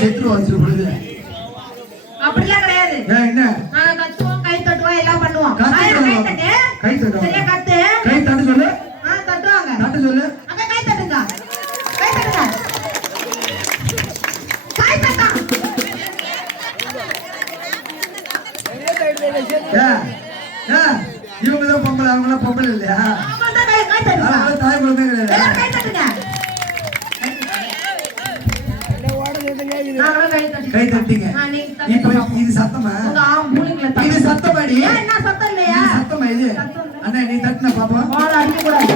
செத்துருவா வச்சிருக்குது. அப்படிலாம் கிடையாது. என்ன? நாங்க கத்துவோம், கை தட்டுவோம், எல்லாம் பண்ணுவோம். கை தட்டு. சரியா கத்து. கை தட்டு சொல்லு. தட்டுவாங்க. தட்டு சொல்லு. அப்ப கை தட்டுங்க. கை தட்டுங்க. கை தட்டா. இவங்க தான் பொம்பளை, அவங்க பொம்பளை இல்லையா? கை தட்டுங்க. தாய் குழந்தை கிடையாது. கை தட்டுங்க. கை தட்டிங்க. இப்ப இது சத்தமா? இது சத்தமாடி? என்ன சத்தம் இல்லையா? சத்தமா இது? அண்ணா நீ தட்டின பாப்பா. பால் அடிக்க கூடாது.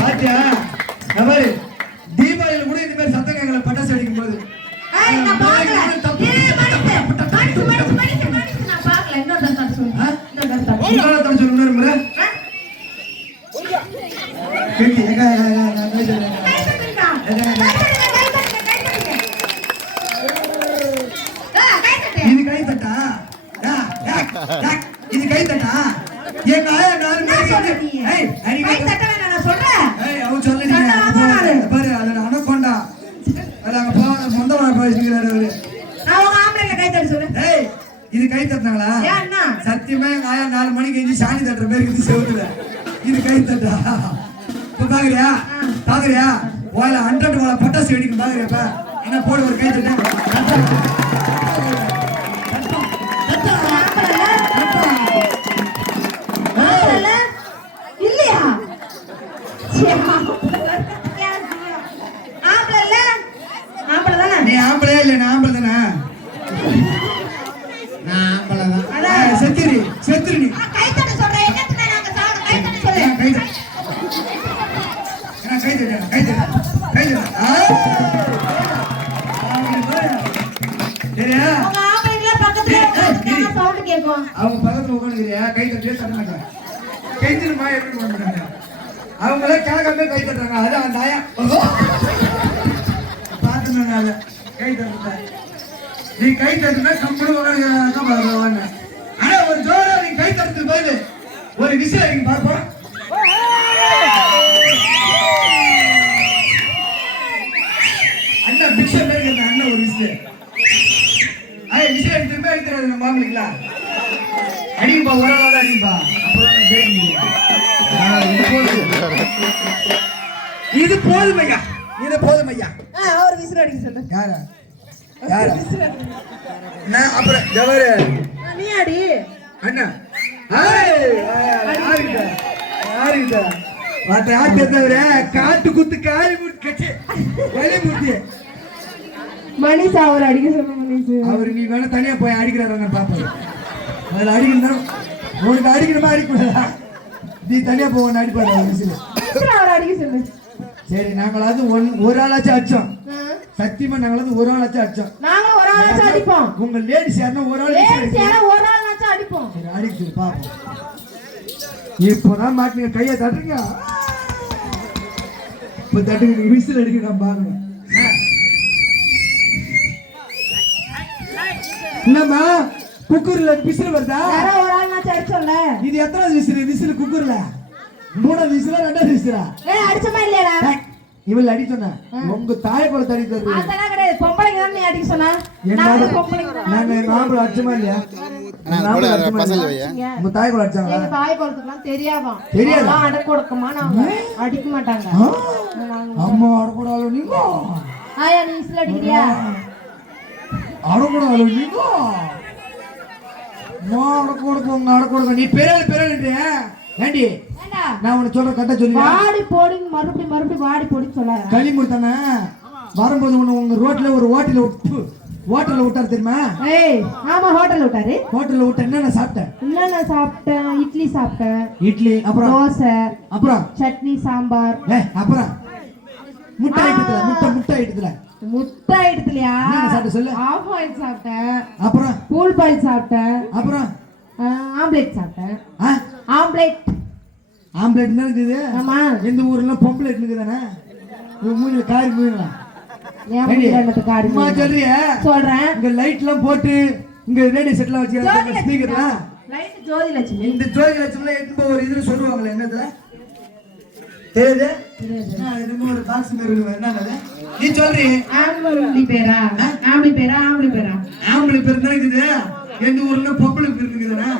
பாத்தியா? நபர் தீபாவளியில கூட இந்த மாதிரி சத்தம் கேட்கல பட்டாசு அடிக்கும் போது. நான் பாக்கல. நான் பாக்கல. இன்னொரு தட்டு சொல்லு. இன்னொரு தட்டு சொல்லு. இன்னொரு முறை கேட்டி இது கை தட்டா? இது கை தட்டா? எங்க ஆயா நாலு கை தட்ட நான் சொல்றேன். அவன் சொல்லுங்க பாரு, அது அனக்கொண்டா. அது அங்க போவாங்க மொந்தமா பேசிக்கிறாரு அவரு. நான் உங்க ஆம்பளைல கை தட்ட சொல்றேன். இது கை தட்டினாங்களா? சத்தியமா எங்க ஆயா 4 மணிக்கு எஞ்சி சாணி தட்டுற மாதிரி இருக்குது செவுத்துல. இது கை தட்டா? இப்ப பாக்குறியா? பாக்குறியா? ஓயில 100 போல பட்டாசு வெடிக்கும் பாக்குறியாப்பா? என்ன போடு ஒரு கை தட்டா? இல்லையா? நீ ஆம்பளையா இல்ல? நான் ஆம்பளை தானே. நான் ஆம்பளை தான். செத்துரு செத்துரு. நீ கை தட்ட சொல்றேன். என்னத்துக்கு நாங்க சாவற? கை தட்ட சொல்லு. கை தட்ட. நான் கை தட்ட. கை தட்ட. கை தட்ட. சரியா? உங்க ஆம்பளைங்கள பக்கத்துல உட்கார்ந்தா சவுண்ட் கேக்கும். அவங்க பக்கத்துல உட்கார்ந்திருக்கியா? கை தட்டவே தட்ட மாட்டாங்க. கை தட்டுமா எப்படி பண்ணுறாங்க? அவங்களே கேட்காம கை தட்டுறாங்க. அது அந்த ஆயா பார்த்துனால கை தட்டுற. நீ கை தட்டுனா கம்பெனி வாங்க. ஆனா ஒரு ஜோரா நீ கை தட்டுறது பதில் ஒரு விசில் அடிக்க பார்ப்போம். அண்ணா பிக்சர் மாதிரி இருந்த அண்ணா ஒரு விசில். விசில் அடிச்சிருப்பா அடிக்கிறாரு நம்ம வாங்கலீங்களா? அடிக்குப்பா, ஓரளவு அடிக்குப்பா. இது போதுமையா? இது போதுமையா? ஒரு விசில் அடிக்க சொல்லு. யாரா? யாரா? நான் அப்புறம் ஜவரு நீ அடி. அண்ணா காட்டு குத்து காய் முட்டு வலி முட்டி மணிஷ் அவர் அடிக்க சொல்ல. மணிஷ் அவரு நீ வேணா தனியா போய் அடிக்கிறாரு பாப்பா. அதுல அடிக்கணும். உனக்கு அடிக்கணுமா அடிக்கூடாதா? நீ தனியா போவ அடிப்பாரு அவர் அடிக்க சொல்லு. சரி, நாங்களாவது ஒரு ஆளாச்சும் அடிச்சோம். சத்தியமா நாங்களாவது ஒரு ஆளாச்சும் அடிச்சோம். நாங்க ஒரு ஆளாச்சும் அடிப்போம். உங்க லேடிஸ் யாரா ஒரு ஆள் ஆளாச்சும் அடிப்போம். சரி, அடிச்சு பாப்போம். இப்பதான் மாட்டீங்க. கையை தட்டுறீங்க. இப்ப தட்டுங்க. விசில் அடிக்க நான் பாக்கணும். என்னம்மா குக்கர்ல விசில் வருதா? ஒரு ஆளாச்சும் அடிச்சோம்ல. இது எத்தனாவது விசில்? விசில் குக்கர்ல 3வது விசிலா 2வது விசிலா? அடிச்சமா இல்லையா? இவள் அடி சொன்ன உங்க தாய் போல தடி தருது. அதெல்லாம் கிடையாது. பொம்பளைங்க தான் நீ அடிக்க சொன்னா. நாங்க பொம்பளைங்க தான். நாங்க மாப்பிள அடிச்சமா இல்லையா? நாங்க பசங்க வையா. உங்க தாய் போல அடிச்சாங்க. எங்க தாய் போலதுலாம் தெரியாதா? தெரியாதா? அடக்க கொடுக்கமா நாங்க அடிக்க மாட்டாங்க. அம்மா அடக்கூடாது நீங்க. ஆயா நீ விசில் அடிக்கறியா? அடக்கூடாது நீங்க. அடக்கூடாது நீ பெரிய ஏண்டி நான் உனக்கு சொல்ற கட்ட சொல்லி வாடி போடி மறுபடியும் வாடி போடி சொல்ல களி முடித்தானே வரும்போது உங்க ரோட்ல ஒரு ஹோட்டல்ல விட்டாரு தெரியுமா? ஆமா ஹோட்டல்ல விட்டாரு. ஹோட்டல்ல விட்ட என்னென்ன சாப்பிட்டேன்? இட்லி சாப்பிட்டேன். இட்லி அப்புறம் தோசை அப்புறம் சட்னி சாம்பார் அப்புறம் முட்டை ஐட்டத்துலயா சாப்பிட்ட சொல்லு. ஆஃப் ஆயில் சாப்பிட்டேன். அப்புறம் கூல் பாயில் சாப்பிட்டேன். அப்புறம் ஆம்லெட் சாப்பிட்டேன். ஆம்லெட் தான் இருக்குது. ஆமா. எந்த ஊர்ல பொம்பளைட் இருக்குதானே? மூஞ்சில காரி மூஞ்சில சொல்றேன். இங்க லைட் எல்லாம் போட்டு இங்க ரேடியோ செட் எல்லாம் வச்சிருக்காங்க. ஸ்பீக்கர்லாம் லைட் ஜோதி லட்சுமி. இந்த ஜோதி லட்சுமில எட்டு ஒரு இதுல சொல்லுவாங்களே என்னது? தெரியுது என்னமோ ஒரு பாக்ஸ் மாதிரி இருக்கு என்னது நீ சொல்றீ ஆம்பளை பேரா ஆம்பளை பேரா ஆம்பளை பேர் தான் இருக்குது எந்த ஊர்ல பொம்பளை பேர் இருக்குதுண்ணா